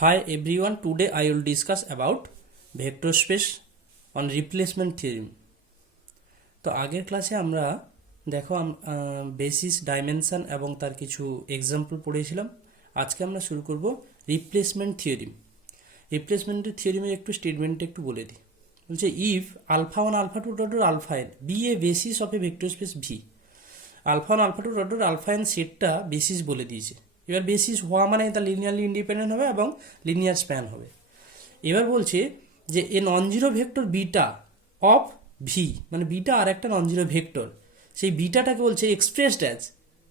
Hi everyone, today I will discuss about vector space on replacement theorem. তো আগের ক্লাসে আমরা দেখো বেসিস ডাইমেনশন এবং তার কিছু এক্সাম্পল পড়েছিলাম। আজকে আমরা শুরু করব রিপ্লেসমেন্ট থিওরিম। রিপ্লেসমেন্টের থিওরিমের একটু স্টেটমেন্ট একটু বলে দিই। বলছে if alpha one alpha two dot alpha N be a basis of a vector space V. Alpha one alpha two dot alpha n সেটটা বেসিস বলে দিয়েছে। এবার বেসিস হওয়া মানে তা লিনিয়ারলি ইন্ডিপেন্ডেন্ট হবে এবং লিনিয়ার স্প্যান হবে। এবার বলছে যে a non zero vector beta of V, মানে বিটা আর একটা নন জিরো ভেক্টর, সেই বিটাটাকে বলছে expressed as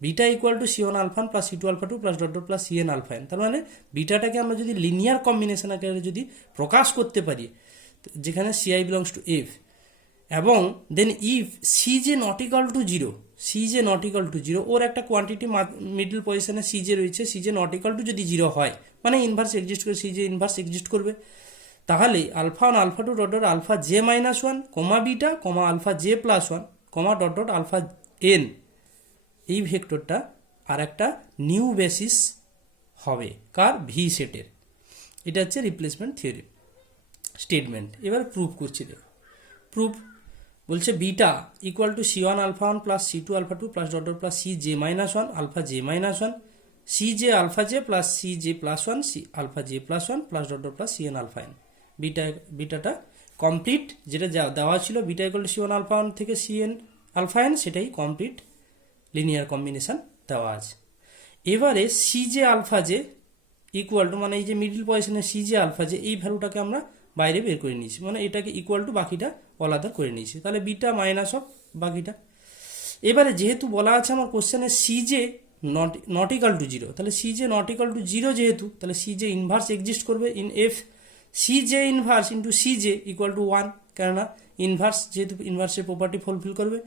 beta equal to c one alpha plus c two alpha two plus dot dot plus c n alpha n. তার মানে বিটাটাকে আমরা যদি লিনিয়ার কম্বিনেশন আকারে যদি প্রকাশ করতে পারি, যেখানে সিআই বিলংস টু এফ, এবং then if c j not equal to zero, c j not equal to zero, ওর একটা কোয়ান্টিটি মিডল পজিশনে সি জে রয়েছে, c j not equal to যদি জিরো হয়, মানে ইনভার্স এক্সিস্ট করে, সি জে ইনভার্স এক্সিস্ট করবে, তাহলে alpha one alpha two dot dot alpha J minus one comma beta comma alpha j plus one comma dot dot alpha n, এই ভেক্টরটা আর একটা new basis হবে কার, V সেটের। এটা হচ্ছে রিপ্লেসমেন্ট থিওরি স্টেটমেন্ট। এবার প্রুফ করছি, দেখো প্রুফ বলছে beta equal to c one alpha one plus c two alpha two plus dot dot plus c j minus one alpha J minus one c j alpha j plus c j plus one c alpha j plus one plus dot dot plus c n alpha n. বিটাটা complete, যেটা দেওয়া ছিল beta equal to c one alpha one থেকে c n alpha n, সেটাই complete linear combination দেওয়া আছে। এবারে c j alpha j equal to, মানে এই যে মিডল পজিশনে সি জে আলফা জে, এই ভ্যালুটাকে আমরা বাইরে বের করে নিয়েছি, মানে এটাকে ইকুয়াল টু বাকিটা আলাদা করে নিয়েছি, তাহলে বিটা মাইনাস অফ বাকিটা। এবারে যেহেতু বলা আছে আমার কোশ্চেনে c j not equal to zero, তাহলে c j not equal to zero যেহেতু, তাহলে সি জে ইনভার্স এক্সিস্ট করবে in F, c j inverse into c j equal to one, কেননা ইনভার্স যেহেতু ইনভার্সের প্রপার্টি ফুলফিল করবে,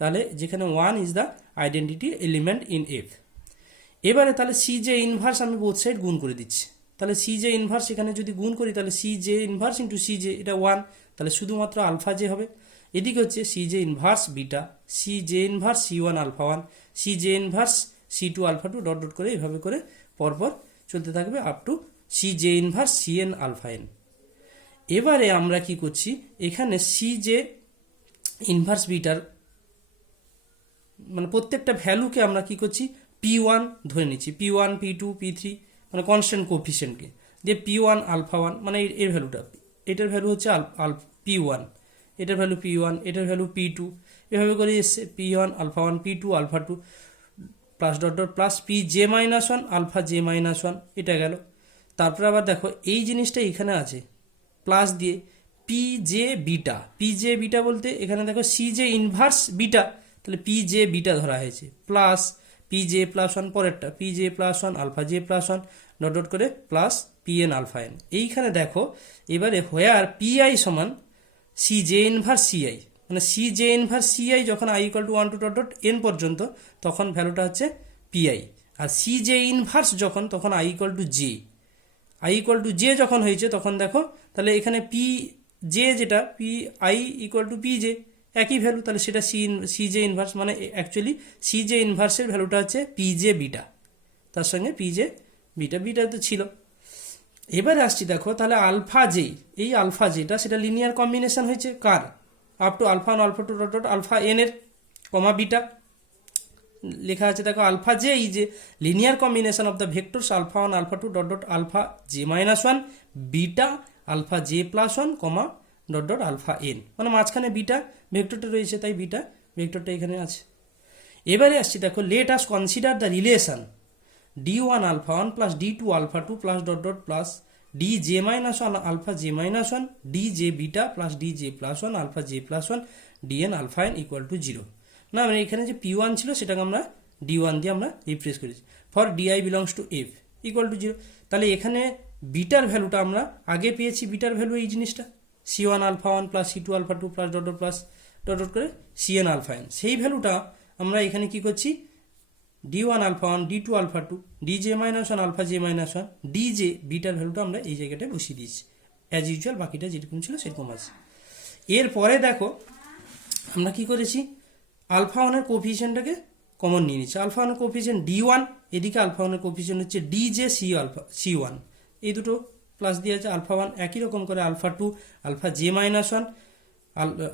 তাহলে যেখানে one is the identity element in F. এবারে তাহলে সি জে ইনভার্স আমি বোথ সাইড গুণ করে দিচ্ছি, তাহলে সি জে ইনভার্স এখানে যদি গুণ করি, তাহলে c j inverse into c j, এটা ওয়ান, তাহলে শুধুমাত্র আলফা জে হবে। এদিকে হচ্ছে c j inverse beta, c j inverse c one alpha one, c j inverse c two alpha two dot dot করে এইভাবে করে পরপর চলতে থাকবে up to c j inverse c n alpha n. এবারে আমরা কি করছি, এখানে সি জে ইনভার্স বিটার মানে প্রত্যেকটা ভ্যালুকে আমরা কি করছি, পি ওয়ান ধরে নিচ্ছি, p one p two p three, মানে কনস্ট্যান্ট কোফিসিয়েন্টকে দিয়ে পি ওয়ান আলফা ওয়ান, মানে এর ভ্যালুটা, এটার ভ্যালু হচ্ছে পি ওয়ান, এটার ভ্যালু পি ওয়ান, এটার ভ্যালু পি টু, এভাবে করে এসছে p one alpha one p two alpha two plus dot dot plus p j minus one alpha J minus one, এটা গেল। তারপরে আবার দেখো এই জিনিসটা এখানে আছে প্লাস দিয়ে p j beta, p j beta বলতে এখানে দেখো সি জে ইনভার্স বিটা, তাহলে পি জে বিটা ধরা হয়েছে, plus p j plus one পরেরটা p j plus one alpha j plus one dot dot করে plus p n alpha n. এইখানে দেখো এবারে হোয়ার পি আই সমান c j inverse c i, মানে c j inverse c i যখন i equal to one to dot dot n পর্যন্ত, তখন ভ্যালুটা হচ্ছে পি আই, আর সি জে ইনভার্স যখন, তখন i equal to j, i equal to j যখন হয়েছে তখন দেখো তাহলে এখানে পি জে যেটা p i equal to p j একই ভ্যালু, তাহলে সেটা সি জে ইনভার্স, মানে অ্যাকচুয়ালি সি জে ইনভার্সের ভ্যালুটা হচ্ছে পি জে বিটা, তার সঙ্গে পি জে বিটা, বিটা তো ছিল। এবারে আসছি দেখো তাহলে আলফা জে, এই আলফা যেটা সেটা লিনিয়ার কম্বিনেশন হয়েছে কার, up to alpha one alpha two dot dot alpha n এর কমা বিটা লেখা আছে, দেখো আলফা জে এই যে linear combination of the vectors alpha one alpha two dot dot alpha J minus one beta alpha j plus one comma dot dot alpha n, মানে মাঝখানে beta ভেক্টরটা রয়েছে, তাই বিটা ভেক্টরটা এখানে আছে। এবারে আসছি দেখো let us consider the relation d one alpha one plus d two alpha two plus dot dot plus d j minus one alpha J minus one d j beta plus d j plus one alpha j plus one d n alpha n equal to zero. না মানে এখানে যে P one ছিল সেটাকে আমরা D one দিয়ে আমরা replace করেছি, for d i belongs to f equal to zero. তাহলে এখানে বিটার ভ্যালুটা আমরা আগে পেয়েছি, বিটার ভ্যালু এই জিনিসটা c one alpha one plus c two alpha two plus dot dot plus dot dot করে সি এন আলফা এন, সেই ভ্যালুটা আমরা এখানে কি করছি, d one alpha one d two alpha two d j minus one alpha J minus one d j বিটার ভ্যালুটা আমরা এই জায়গাটায় বসিয়ে দিয়েছি, অ্যাজ ইউজুয়াল বাকিটা যেরকম ছিল সেরকম আছে। এরপরে দেখো আমরা কি করেছি, আলফা ওয়ানের কোফিসিয়েন্টটাকে কমন নিয়ে নিচ্ছি, আলফা ওয়ানের কোফিসিয়েন্ট ডি ওয়ান, এদিকে আলফা ওয়ানের কোফিসিয়েন্ট হচ্ছে d j c alpha c one, এই দুটো প্লাস দিয়ে আছে আলফা 1, একই রকম করে alpha 2, alpha J minus 1,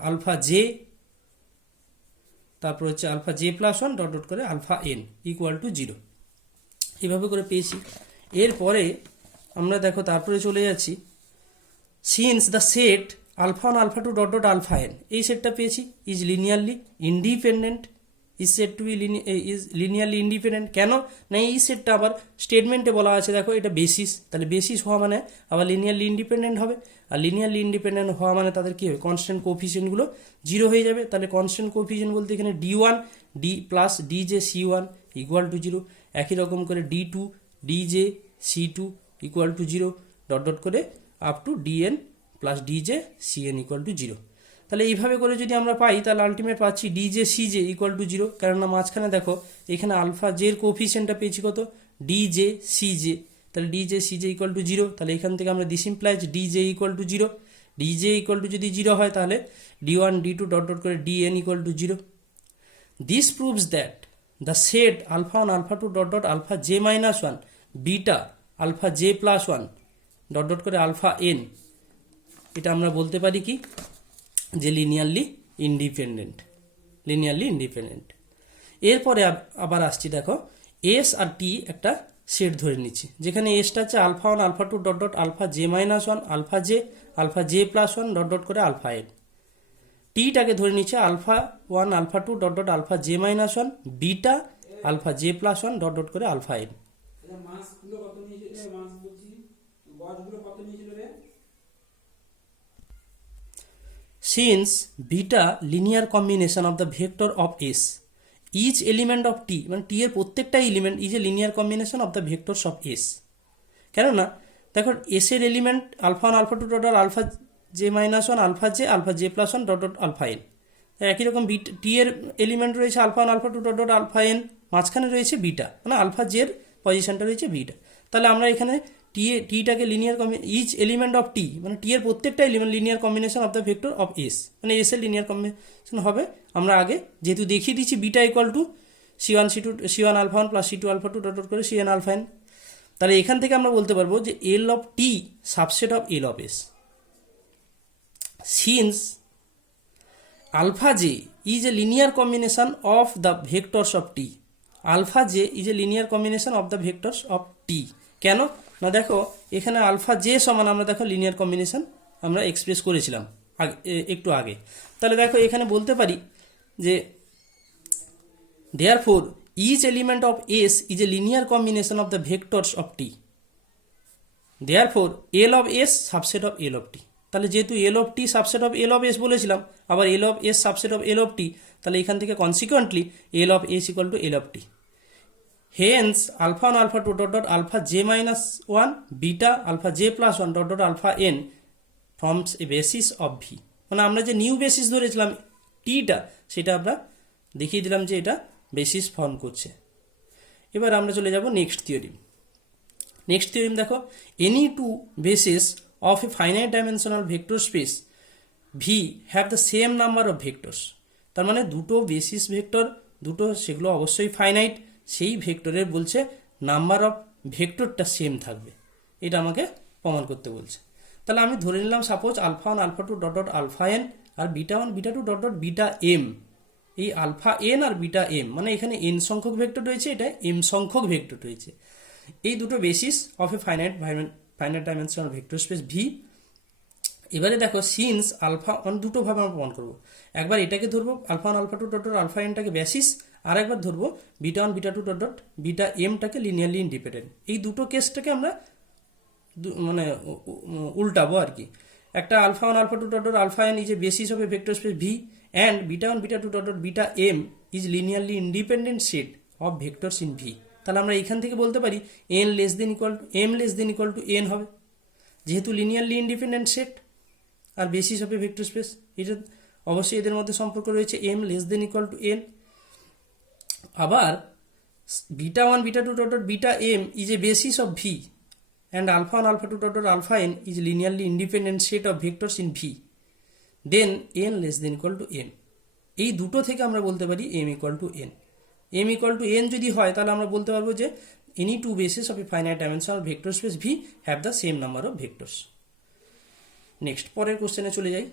alpha j, তারপর হচ্ছে alpha j plus 1 dot dot করে আলফা এন ইকুয়াল টু 0, এইভাবে করে পেয়েছি। এরপরে আমরা দেখো তারপরে চলে যাচ্ছি, since the set alpha 1 alpha 2 dot dot alpha n, এই সেটটা পেয়েছি, is linearly independent, is set to be is linearly independent. কেন না এই সেটটা আবার স্টেটমেন্টে বলা আছে, দেখো এটা বেসিস, তাহলে বেসিস হওয়া মানে আবার লিনিয়ারলি ইন্ডিপেন্ডেন্ট হবে, আর লিনিয়ারলি ইন্ডিপেন্ডেন্ট হওয়া মানে তাদের কি হবে, কনস্ট্যান্ট কোফিসিয়েন্টগুলো 0 হয়ে যাবে। তাহলে কনস্ট্যান্ট কোফিসিয়েন্ট বলতে এখানে d1 d plus d j c1 equal to 0, একই রকম করে d2 d j c2 equal to 0 dot dot করে up to dn plus d j cn equal to 0। তাহলে এইভাবে করে যদি আমরা পাই তাহলে আলটিমেট পাচ্ছি ডিজে সিজে ইকুয়াল টু 0, কেননা মাঝখানে দেখো এখানে আলফা জের কোফিসিয়েন্টটা পেয়েছি কত, ডিজে সিজে, তাহলে ডিজে সিজে ইকুয়াল টু 0, তাহলে এখান থেকে আমরা this implies d j equal to 0, d j equal to যদি 0 হয় তাহলে d1 d2 ডট ডট করে dn equal to 0। This proves that the set alpha 1 alpha 2 dot dot alpha J minus 1 beta alpha j plus 1 dot dot করে alpha n, এটা আমরা বলতে পারি কি যে লিনিয়ারলি ইন্ডিপেন্ডেন্ট, লিনিয়ারলি ইন্ডিপেন্ডেন্ট। এরপরে আবার আসছি, দেখো এস আর টি একটা সেট ধরে নিচ্ছি, যেখানে এসটা হচ্ছে alpha 1 alpha 2 dot dot alpha J minus 1 alpha j plus 1 dot dot করে আলফা এন, টিটাকে ধরে নিচ্ছে alpha 1 alpha 2 dot dot alpha J minus 1 beta alpha j plus 1 dot dot করে alpha n. Since beta linear combination of the vector of S, each element of T, মানে T এর প্রত্যেকটা element is a linear combination of the vectors of S, কেননা দেখো S এর element alpha 1 alpha 2 dot dot alpha J minus 1 alpha j plus 1 dot dot alpha n, একই রকম T এর element রয়েছে alpha 1 alpha 2 dot dot alpha n, মাঝখানে রয়েছে beta, মানে আলফা জের পজিশনটা রয়েছে বিটা। তাহলে আমরা এখানে টিটাকে linear each element of T, মানে টি এর প্রত্যেকটা element linear combination of the vector of S, মানে এস এর লিনিয়ার কম্বিনেশন হবে। আমরা আগে যেহেতু দেখিয়ে দিচ্ছি beta equal to c1 alpha 1 plus c2 alpha 2 dot dot করে cn আলফা এন, তাহলে এখান থেকে আমরা বলতে পারবো যে L of T subset of L of S. Since alpha j is a linear combination of the vectors of T, alpha j is a linear combination of the vectors of T. কেন না দেখো এখানে alpha J সমান আমরা দেখো linear combination আমরা express করেছিলাম একটু আগে, তাহলে দেখো এখানে বলতে পারি যে therefore each element of S is a linear combination of the vectors of T, therefore L of S subset of L of T. তাহলে যেহেতু L of T subset of L of S বলেছিলাম, আবার L of S subset of L of T, তাহলে এখান থেকে consequently L of S equal to L of T. Hence alpha 1 alpha 2 dot dot alpha J minus 1 beta alpha j plus 1 dot dot alpha n forms a basis of V, মানে আমরা যে new basis ধরেছিলাম টিটা সেটা আমরা দেখিয়ে দিলাম যে এটা বেসিস ফর্ম করছে। এবার আমরা চলে যাব নেক্সট থিওরিম। নেক্সট থিওরিম দেখো, any two basis of a finite dimensional vector space V have the same number of vectors, তার মানে দুটো বেসিস ভেক্টর দুটো সেগুলো অবশ্যই ফাইনাইট, সেই ভেক্টরের বলছে নাম্বার অফ ভেক্টরটা সেম থাকবে, এটা আমাকে প্রমাণ করতে বলছে। তাহলে আমি ধরে নিলাম suppose alpha 1 alpha 2 dot dot alpha N আর beta 1 beta 2 dot dot beta M, এই আলফা এন আর বিটা এম মানে এখানে এন সংখ্যক ভেক্টর রয়েছে, এটা এম সংখ্যক ভেক্টর রয়েছে, এই দুটো basis of a finite dimensional vector space V. এবারে দেখো সিন্স আলফা 1 দুটো ভাবে আমরা প্রমাণ করবো, একবার এটাকে ধরবো alpha 1 alpha 2 dot dot alpha এনটাকে বেসিস, আর একবার ধরবো beta 1 beta 2 dot dot beta এমটাকে লিনিয়ারলি ইন্ডিপেন্ডেন্ট। এই দুটো কেসটাকে আমরা মানে উল্টাবো আর কি, একটা alpha 1 alpha 2 dot dot alpha N is a basis of a vector space V and beta 1 beta 2 dot dot beta M is linearly independent set of vectors in V. তাহলে আমরা এখান থেকে বলতে পারি N less than equal to M less than equal to N হবে, যেহেতু linearly independent set আর basis of a vector space, এটা অবশ্যই এদের মধ্যে সম্পর্ক রয়েছে M less than equal to N. আবার beta 1 beta 2 dot dot beta M is a basis of V and alpha 1 alpha 2 dot dot alpha N is linearly independent set of vectors in V, than n less than equal to n. এই দুটো থেকে আমরা বলতে পারি m equal to n. M equal to n যদি হয় তাহলে আমরা বলতে পারবো যে any two bases of a finite dimensional vector space V have the same number of vectors. Next পরের কোশ্চেনে চলে যাই।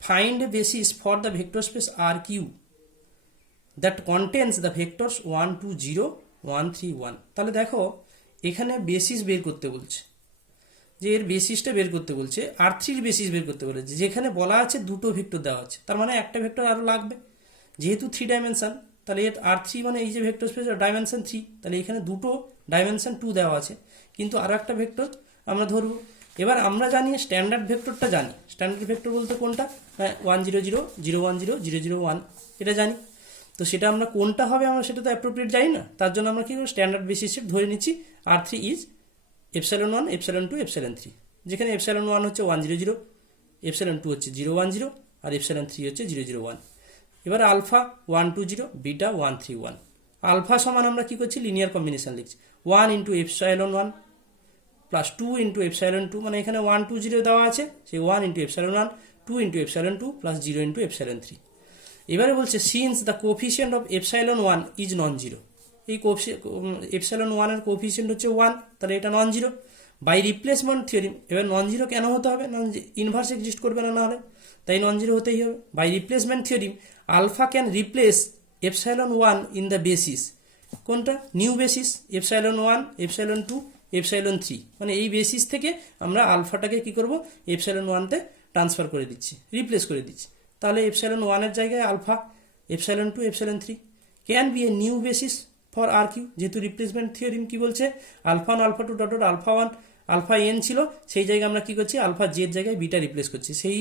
Find a basis for the vector space R Q that contains the vectors 1 2 0 1 3 1। তাহলে দেখো এখানে বেসিস বের করতে বলছে, যে এর বেসিসটা বের করতে বলছে, আর থ্রির বেসিস বের করতে বলেছে, যেখানে বলা আছে দুটো ভেক্টর দেওয়া আছে, তার মানে একটা ভেক্টর আরও লাগবে, যেহেতু 3 ডাইমেনশন, তাহলে এর আর থ্রি মানে এই যে ভেক্টর স্পেস ডাইমেনশন 3, তাহলে এখানে দুটো ডাইমেনশন 2 দেওয়া আছে, কিন্তু আরও একটা ভেক্টর আমরা ধরবো। এবার আমরা জানি স্ট্যান্ডার্ড ভেক্টরটা জানি, স্ট্যান্ডার্ড ভেক্টর বলতে কোনটা, 1 0 0 0 1 0 0 0 1, এটা জানি। তো সেটা আমরা কোনটা হবে আমরা সেটা তো অ্যাপ্রোপ্রিয়েট জানি না, তার জন্য আমরা কি স্ট্যান্ডার্ড বেসিসে ধরে নিচ্ছি R three is epsilon 1 epsilon 2 epsilon 3, যেখানে এপসাইলন 1 হচ্ছে 1 0 0, এপসাইলন 2 হচ্ছে 0 1 0, আর এপসাইলন 3 হচ্ছে 0 0 1। এবার আলফা 1 2 0, বিটা 1 3 1। আলফা সমান আমরা কি করছি, লিনিয়ার কম্বিনেশন লিখছি, 1 into epsilon 1 plus 2 into epsilon 2, মানে এখানে 1 2 0 দেওয়া আছে, সেই 1 into epsilon 1, 2 into epsilon 2 plus 0 into epsilon 3। এবারে বলছে since the coefficient of epsilon 1 is non zero, এই এপসাইলন 1 এর কোফিসিয়েন্ট হচ্ছে 1, তাহলে এটা non zero. By replacement theorem, এবার নন জিরো কেন হতে হবে, ইনভার্স এক্সিস্ট করবে না, নাহলে তাই নন জিরো হতেই হবে। By replacement theorem alpha can replace epsilon 1 in the basis, কোনটা, new basis, epsilon 1 epsilon 2 epsilon 3, মানে এই বেসিস থেকে আমরা আলফাটাকে কি করব, এপসাইলন 1 তে ট্রান্সফার করে দিচ্ছি, রিপ্লেস করে দিচ্ছি। তাহলে এপসাইলন 1 এর জায়গায় alpha, epsilon 2 epsilon 3 can be a new basis for R Q, যেহেতু রিপ্লেসমেন্ট থিওরিম কি বলছে, alpha 1 alpha 2 dot dot alpha 1 alpha N ছিল, সেই জায়গায় আমরা কি করছি, আলফা জের জায়গায় বিটা রিপ্লেস করছি, সেই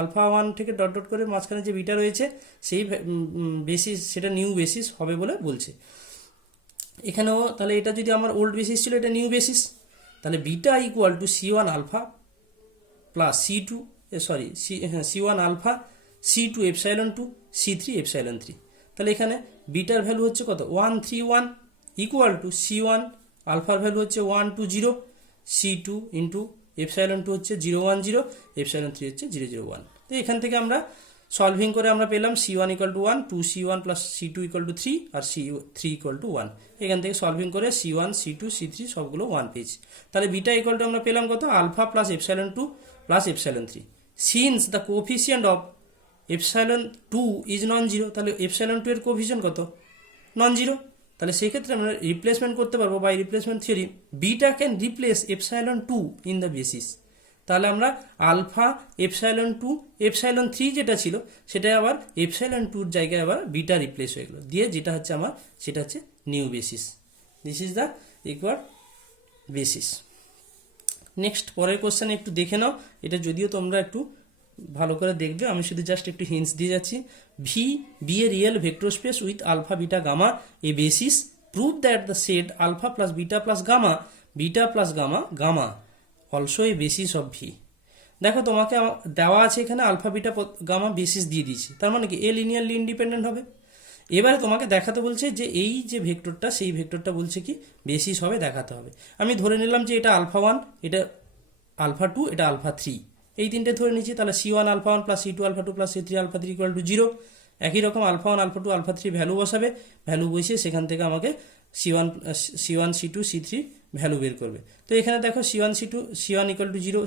আলফা 1 থেকে ডট ডট করে মাঝখানে যে বিটা রয়েছে সেই বেসিস, সেটা নিউ বেসিস হবে বলে বলছে এখানেও। তাহলে এটা যদি আমার ওল্ড বেসিস ছিল, এটা নিউ বেসিস, তাহলে beta equal to C1 alpha plus C2 C1 alpha C2 epsilon 2 C3 epsilon 3। তাহলে এখানে বিটার ভ্যালু হচ্ছে কত, 1 3 1 ইকুয়াল টু C1 আলফার ভ্যালু হচ্ছে 1 2 0, C2 ইন্টু এপসাইলন 2 হচ্ছে 0 1 0, এপসাইলন 3 হচ্ছে 0 0 1। তো এখান থেকে আমরা সলভিং করে আমরা পেলাম C1 equal to 1, 2C1 plus C2 equal to 3, আর C3 ইকুয়াল টু 1। এখান থেকে সলভিং করে C1 C2 C3 সবগুলো 1 পেয়েছি। তাহলে বিটা ইকুয়াল টু আমরা পেলাম কত, alpha plus epsilon 2 plus epsilon 3। Since the coefficient of epsilon 2 is non zero, তাহলে এপসাইলন 2 এর কোফিসিয়েন্ট কত, নন জিরো, তাহলে সেই ক্ষেত্রে আমরা রিপ্লেসমেন্ট করতে পারবো by replacement theory, beta can replace epsilon 2 in the basis. তাহলে আমরা আলফা এপসাইলন 2 এপসাইলন 3 যেটা ছিল সেটা আবার এপসাইলন 2 এর জায়গায় আবার বিটা রিপ্লেস হয়ে গেল, দিয়ে যেটা হচ্ছে আমার সেটা হচ্ছে new basis. This is the required basis. Next পরের কোশ্চেন একটু দেখে নাও, এটা যদিও তোমরা একটু ভালো করে দেখবে, আমি শুধু জাস্ট একটু হিন্টস দিয়ে যাচ্ছি। V be a real vector space with alpha beta gamma a basis, prove that the set alpha plus beta plus gamma beta plus gamma gamma also a basis of V. দেখো তোমাকে দেওয়া আছে এখানে alpha beta gamma basis দিয়ে দিয়েছি, তার মানে কি এ লিনিয়ারলি ইন্ডিপেন্ডেন্ট হবে। এবারে তোমাকে দেখাতে বলছে যে এই যে ভেক্টরটা, সেই ভেক্টরটা বলছে কি বেসিস হবে, দেখাতে হবে। আমি ধরে নিলাম যে এটা আলফা 1, এটা আলফা 2, এটা আলফা 3, এই তিনটে ধরে নিচ্ছি। তাহলে C1 alpha 1 plus C2 alpha 2 plus C3 alpha 3 equal to 0। একই রকম আলফা 1 আলফা 2 আলফা 3 ভ্যালু বসাবে, ভ্যালু বসিয়ে সেখান থেকে আমাকে C1 C2 C3 ভ্যালু বের করবে। তো এখানে দেখো C1 equal to 0,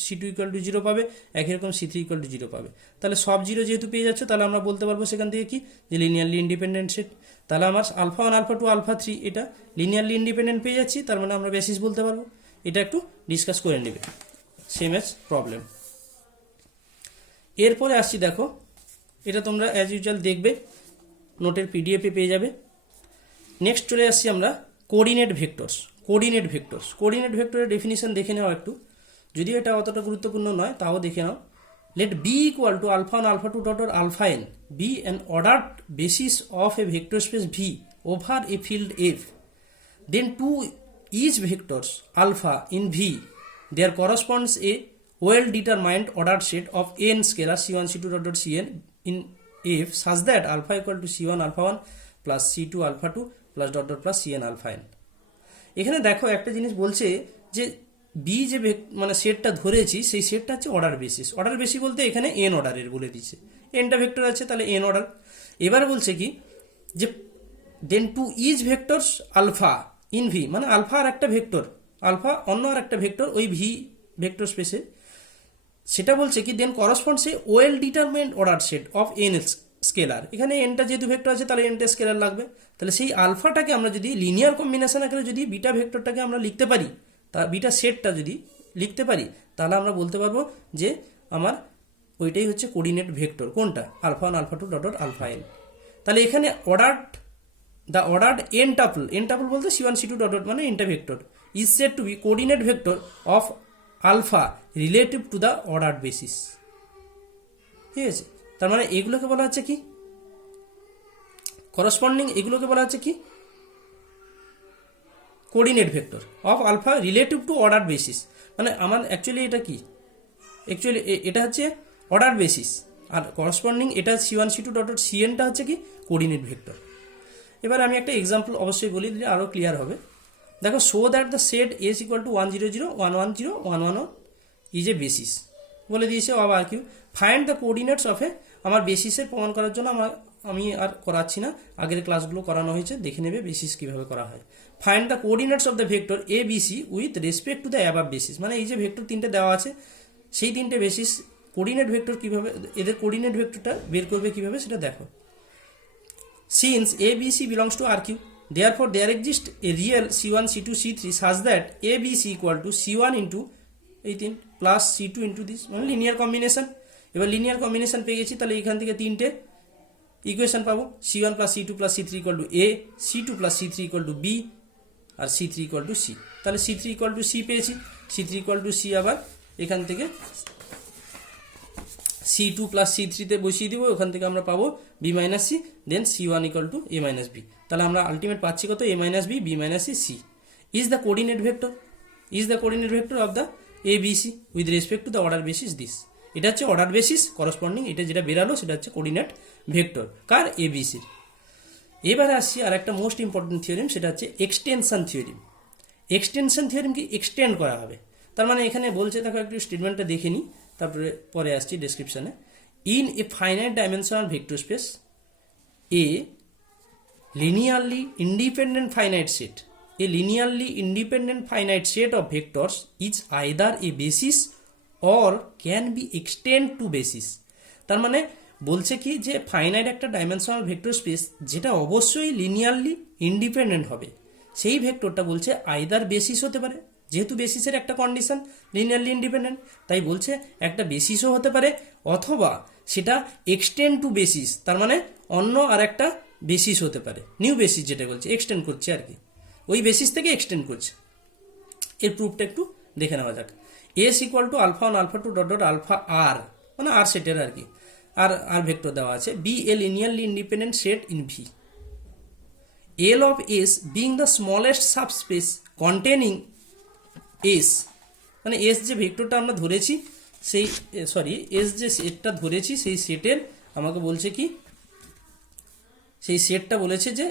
C2 equal to 0 পাবে, একই রকম C3 ইকুয়াল টু 0 পাবে। তাহলে সব 0 যেহেতু পেয়ে যাচ্ছে, তাহলে আমরা বলতে পারবো সেখান থেকে কি, যে লিনিয়ারলি ইন্ডিপেন্ডেন্ট সেট। তাহলে আমার আলফা 1 আলফা 2 আলফা 3 এটা লিনিয়ারলি ইন্ডিপেন্ডেন্ট পেয়ে যাচ্ছি, তার মানে আমরা বেসিস বলতে পারবো। এটা একটু ডিসকাস করে নেবে, সেম এজ প্রবলেম। এরপরে আসছি, দেখো এটা তোমরা অ্যাজ ইউজুয়াল দেখবে, নোটের পিডিএফে পেয়ে যাবে। নেক্সট চলে আসছি আমরা কোঅর্ডিনেট ভেক্টরস। কোঅর্ডিনেট ভেক্টরের ডেফিনিশন দেখে নাও একটু, যদিও এটা অতটা গুরুত্বপূর্ণ নয়, তাও দেখে নাও। Let B equal to alpha 1 alpha 2 dot alpha N be an ordered basis of a vector space V over a field F, then to each vectors alpha in V there corresponds a well determined ordered set of n scalar c1 c2 dot dot cn in f such that alpha equal to c1 alpha 1 plus c2 alpha 2 plus dot dot plus cn alpha n। এখানে দেখো একটা জিনিস বলছে যে B যে মানে সেটটা ধরেছি সেই সেটটা হচ্ছে অর্ডার বেসিস। অর্ডার বেসিস বলতে এখানে এন অর্ডারের বলে দিচ্ছে, এনটা ভেক্টর আছে তাহলে এন অর্ডার। এবার বলছে কি যে then to each vectors alpha in V, মানে আলফা আর একটা ভেক্টর, আলফা অন্য আর একটা ভেক্টর ওই ভি ভেক্টর স্পেসে, সেটা বলছে কি then corresponds a well determined order set of N scalar. এখানে এনটা যেহেতু ভেক্টর আছে তাহলে এনটা স্কেলার লাগবে, তাহলে সেই আলফাটাকে আমরা যদি লিনিয়ার কম্বিনেশন আকারে যদি বিটা ভেক্টরটাকে আমরা লিখতে পারি, তা বিটা সেটটা যদি লিখতে পারি, তাহলে আমরা বলতে পারবো যে আমার ওইটাই হচ্ছে কোঅর্ডিনেট ভেক্টর। কোনটা? Alpha one alpha two dot dot alpha n. তাহলে এখানে দ্য অর্ডার্ড এন টাপল বলতে C1 C2 ডট ডট মানে এনটা vector is said to be coordinate vector of alpha relative to the ordered basis. ঠিক আছে, তার মানে এগুলোকে বলা হচ্ছে কি করসপন্ডিং, এগুলোকে বলা হচ্ছে কি coordinate vector of alpha relative to ordered basis. মানে আমার অ্যাকচুয়ালি এটা কি, অ্যাকচুয়ালি এটা হচ্ছে অর্ডার বেসিস, আর করসপন্ডিং এটা C1 C2 ডট ডট Cnটা হচ্ছে কি কোঅর্ডিনেট ভেক্টর। এবার আমি একটা এক্সাম্পল অবশ্যই বলি দিলে আরও ক্লিয়ার হবে। দেখো, show that the set S equal to 1 0 0 1 1 0 1 1 1 is a basis বলে দিয়েছে। আবার Q find the coordinates of a, আমার বেসিসের প্রমাণ করার জন্য আমি আর করাচ্ছি না, আগের ক্লাসগুলো করানো হয়েছে, দেখে নেবে বেসিস কীভাবে করা হয়। Find the coordinates of the vector a b c with respect to the above basis, মানে এই যে ভেক্টর তিনটে দেওয়া আছে সেই তিনটে বেসিস কোঅর্ডিনেট ভেক্টর কীভাবে, এদের কোঅর্ডিনেট ভেক্টরটা বের করবে কীভাবে সেটা দেখো। Since ABC belongs to RQ, therefore there exists a real C1 C2 C3 such that ABC equal to C1 into 18 plus C2 into this, মানে লিনিয়ার কম্বিনেশন। এবার লিনিয়ার কম্বিনেশন পেয়ে গেছি, তাহলে এখান থেকে তিনটে ইকুয়েশন পাবো, C1 plus C2 plus C3 equal to A, C2 plus C3 equal to B, R C3 equal to C। তাহলে C3 equal to C পেয়েছি, C3 equal to C আবার এখান থেকে C2 প্লাস C3তে বসিয়ে দিব, ওখান থেকে আমরা পাবো B minus C, then C1 equal to A minus B. তাহলে আমরা আলটিমেট পাচ্ছি কত? A minus B, B minus C, C is the coordinate vector of the ABC with respect to the order basis this. এটা হচ্ছে order basis corresponding, এটা যেটা বেরালো সেটা হচ্ছে কোঅর্ডিনেট ভেক্টর কার? ABCর। এবারে আসছি আর একটা মোস্ট ইম্পর্টেন্ট থিওরিম, সেটা হচ্ছে এক্সটেনশন থিওরিম। এক্সটেনশন থিওরিমকে এক্সটেন্ড করা হবে, তার মানে এখানে বলছে, দেখো একটু স্টেটমেন্টটা দেখে নিই, তারপরে পরে আসছি ডেসক্রিপশনে। In a finite dimensional vector space A linearly independent finite set, A linearly independent finite set of vectors is either A basis or can be extend two basis. তার মানে বলছে কি যে ফাইনাইট একটা ডাইমেনশনাল ভেক্টর স্পেস যেটা অবশ্যই linearly independent হবে, সেই ভেক্টরটা বলছে আইদার বেসিস হতে পারে, যেহেতু বেসিসের একটা কন্ডিশন লিনিয়ারলি ইন্ডিপেন্ডেন্ট, তাই বলছে একটা বেসিসও হতে পারে, অথবা সেটা এক্সটেন্ড টু বেসিস, তার মানে অন্য আর একটা বেসিস হতে পারে, নিউ বেসিস যেটা বলছে, এক্সটেন্ড করছে আর কি, ওই বেসিস থেকে এক্সটেন্ড করছে। এর প্রুফটা একটু দেখে নেওয়া যাক। S equal to alpha one alpha two dot dot alpha R, মানে আর সেটের আর কি, আর ভেক্টর দেওয়া আছে। Be a linearly independent set in V, L of S being the smallest subspace containing S, মানে এস যে ভেক্টরটা আমরা ধরেছি সেই এস যে সেটটা ধরেছি সেই সেটের আমাকে বলছে কি, সেই সেটটা বলেছে যে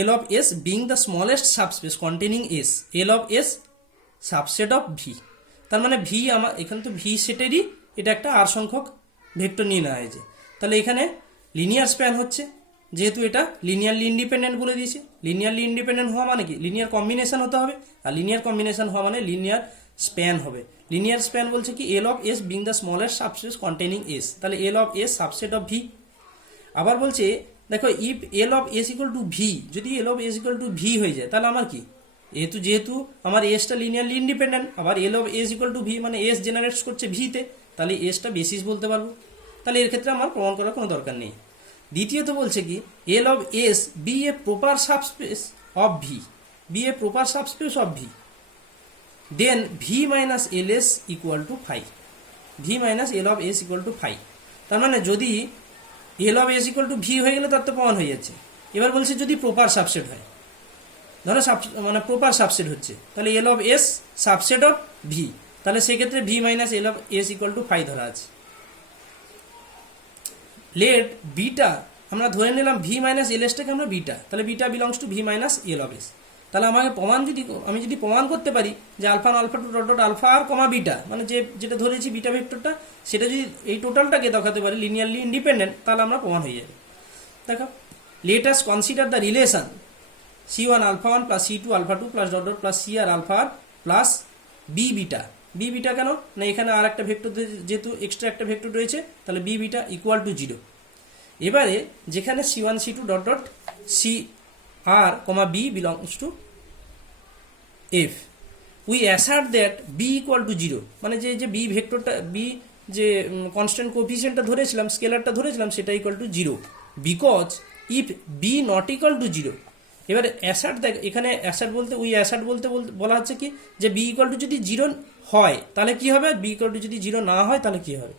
L of S being the smallest subspace containing S, L of S subset of V. তার মানে ভি আমার এখানে তো ভি সেটেরই এটা একটা আর সংখ্যক ভেক্টর নিয়ে নেওয়া হয়েছে, তাহলে এখানে লিনিয়ার স্প্যান হচ্ছে, যেহেতু এটা লিনিয়ারলি ইন্ডিপেন্ডেন্ট বলে দিয়েছে। লিনিয়ারলি ইন্ডিপেন্ডেন্ট হওয়া মানে কি? লিনিয়ার কম্বিনেশন হতে হবে, আর লিনিয়ার কম্বিনেশন হওয়া মানে লিনিয়ার স্প্যান হবে। লিনিয়ার স্প্যান বলছে কি L of S being the smallest subset containing S, তাহলে L of S subset of V. আবার বলছে দেখো if L of S equal to V, যদি L of S equal to V হয়ে যায় তাহলে আমার কি, যেহেতু আমার এসটা লিনিয়ারলি ইন্ডিপেন্ডেন্ট, আবার L of S equal to V মানে এস জেনারেটস করছে ভিতে, তাহলে এসটা বেসিস বলতে পারবো। তাহলে এর ক্ষেত্রে আমার প্রমাণ করার কোনো দরকার নেই। দ্বিতীয়ত বলছে কি L of S be a proper subspace of V, be a proper subspace of V, then V minus L S equal to phi, V minus L of S equal to phi. তার মানে যদি L of S equal to V হয়ে গেলে তার তো প্রমাণ হয়ে যাচ্ছে। এবার বলছে যদি প্রপার সাবসেট হয়, ধরো মানে প্রপার সাবসেট হচ্ছে, তাহলে L of S subset of V, তাহলে সেক্ষেত্রে V minus L of S equal to phi ধরা আছে। লেট বিটা আমরা ধরে নিলাম ভি মাইনাস এল এসটাকে আমরা বিটা, তাহলে beta belongs to V minus L of S. তাহলে আমাকে আমি যদি প্রমাণ করতে পারি যে alpha alpha two dot dot alpha R comma beta, মানে যেটা ধরেছি বিটা ভেক্টরটা, সেটা যদি এই টোটালটাকে দেখাতে পারি লিনিয়ারলি ইন্ডিপেন্ডেন্ট, তাহলে আমরা প্রমাণ হয়ে যাবে। দেখো let us consider the relation C1 alpha 1 plus C2 alpha 2 plus dot dot plus CR alpha r plus B beta। B beta কেন না, এখানে আর একটা ভেক্টর যেহেতু এক্সট্রা একটা ভেক্টর রয়েছে, তাহলে B beta ইকুয়াল টু 0। এবারে যেখানে C1 C2 dot dot CR, B belongs to F, we assert that B equal to 0, মানে যে B ভেক্টরটা, B যে কনস্ট্যান্ট কোএফিসিয়েন্টটা ধরেছিলাম, স্কেলারটা ধরেছিলাম, সেটা equal to 0 because if B not equal to 0। এবারে অ্যাসার্ট দেখ, এখানে অ্যাসার্ট বলতে বলা হচ্ছে কি যে B ইকুয়াল টু যদি 0 হয় তাহলে কি হবে, B ইকুয়াল টু যদি 0 না হয় তাহলে কি হবে।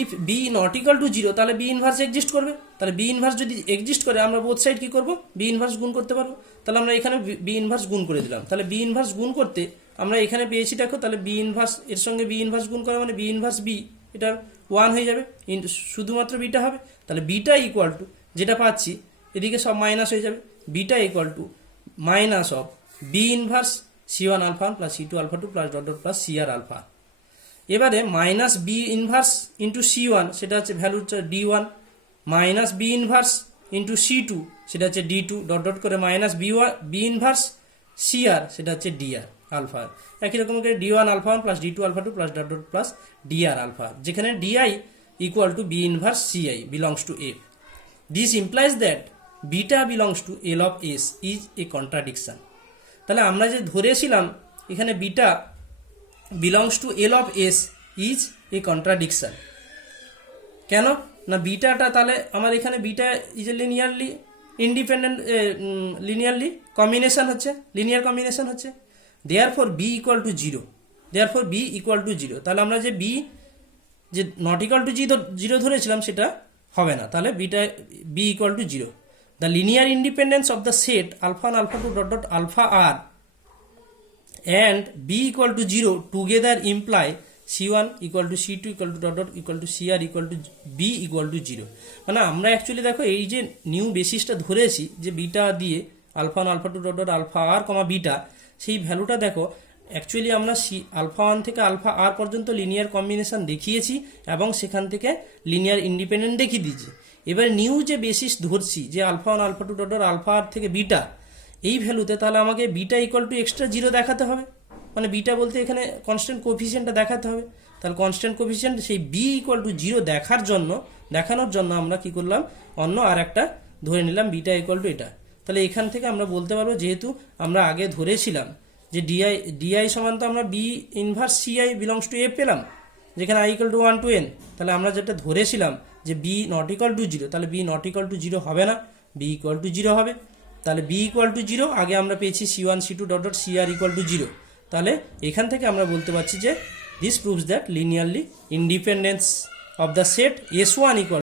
If B not equal to 0 তাহলে B ইনভার্স এক্সিস্ট করবে, তাহলে B ইনভার্স যদি এক্সিস্ট করে আমরা বোথ সাইড কি করব, B ইনভার্স গুণ করতে পারবো। তাহলে আমরা এখানে B ইনভার্স গুণ করে দিলাম, তাহলে B ইনভার্স গুণ করতে আমরা এখানে পেয়েছি দেখো, তাহলে B ইনভার্স এর সঙ্গে B ইনভার্স গুণ করা মানে B ইনভার্স B, এটা 1 হয়ে যাবে, শুধুমাত্র বিটা হবে। তাহলে বিটা ইকুয়াল টু, যেটা পাচ্ছি এদিকে সব মাইনাস হয়ে যাবে, beta equal to minus of B inverse C1 alpha 1 plus C2 alpha 2 plus dot dot plus CR alpha. এবারে minus B inverse into C1, সেটা হচ্ছে ভ্যালু হচ্ছে D1, minus B inverse into C2, সেটা হচ্ছে D2, dot dot করে minus B inverse CR, সেটা হচ্ছে DR alpha. একই রকম করে D1 alpha 1 plus D2 alpha 2 plus dot dot plus DR alpha, যেখানে DI equal to B inverse CI belongs to F। This implies that beta belongs to L of S is a contradiction. তাহলে আমরা যে ধরেছিলাম এখানে beta belongs to L of S is a contradiction। কেন না, বিটাটা তাহলে আমার এখানে beta is a linearly independent, linearly combination হচ্ছে, লিনিয়ার কম্বিনেশন হচ্ছে। Therefore B equal to 0, therefore B equal to 0, তাহলে আমরা যে B যে নট ইকুয়াল টু 0 ধরেছিলাম সেটা হবে না, তাহলে beta B equal to 0। The linear independence of the set alpha 1 alpha 2 dot dot alpha r and B equal to 0 together imply C1 equal to C2 equal to dot dot equal to CR equal to B equal to 0। মানে আমরা actually দেখো এই যে new বেসিসটা ধরেছি যে beta দিয়ে alpha 1 alpha 2 dot dot alpha r comma beta, সেই ভ্যালুটা দেখো অ্যাকচুয়ালি আমরা আলফা 1 থেকে আলফা r পর্যন্ত লিনিয়ার কম্বিনেশন দেখিয়েছি এবং সেখান থেকে লিনিয়ার ইন্ডিপেন্ডেন্ট দেখিয়ে দিয়েছি। এবার নিউ যে বেসিস ধরছি যে alpha 1 alpha 2 dot dot alpha r থেকে বিটা, এই ভ্যালুতে তাহলে আমাকে বিটা ইকুয়াল টু এক্সট্রা 0 দেখাতে হবে, মানে বিটা বলতে এখানে কনস্ট্যান্ট কোএফিসিয়েন্টটা দেখাতে হবে। তাহলে কনস্ট্যান্ট কোএফিসিয়েন্ট সেই B ইকুয়াল টু 0 দেখানোর জন্য আমরা কি করলাম, অন্য আর একটা ধরে নিলাম বিটা ইকুয়াল টু এটা। তাহলে এখান থেকে আমরা বলতে পারবো, যেহেতু আমরা আগে ধরেছিলাম যে ডিআই সমান তো আমরা B inverse CI belongs to F পেলাম, যেখানে I equal to 1 to n, তাহলে আমরা যেটা ধরেছিলাম যে B নট ইকুয়াল টু 0, তাহলে B নট ইকুয়াল টু 0 হবে না, B ইকুয়াল টু 0 হবে। তাহলে B ইকুয়াল টু 0, আগে আমরা পেয়েছি C1 C2 dot dot CR equal to 0। তাহলে এখান থেকে আমরা বলতে পারছি যে this proves that linearly independence of the set S1 equal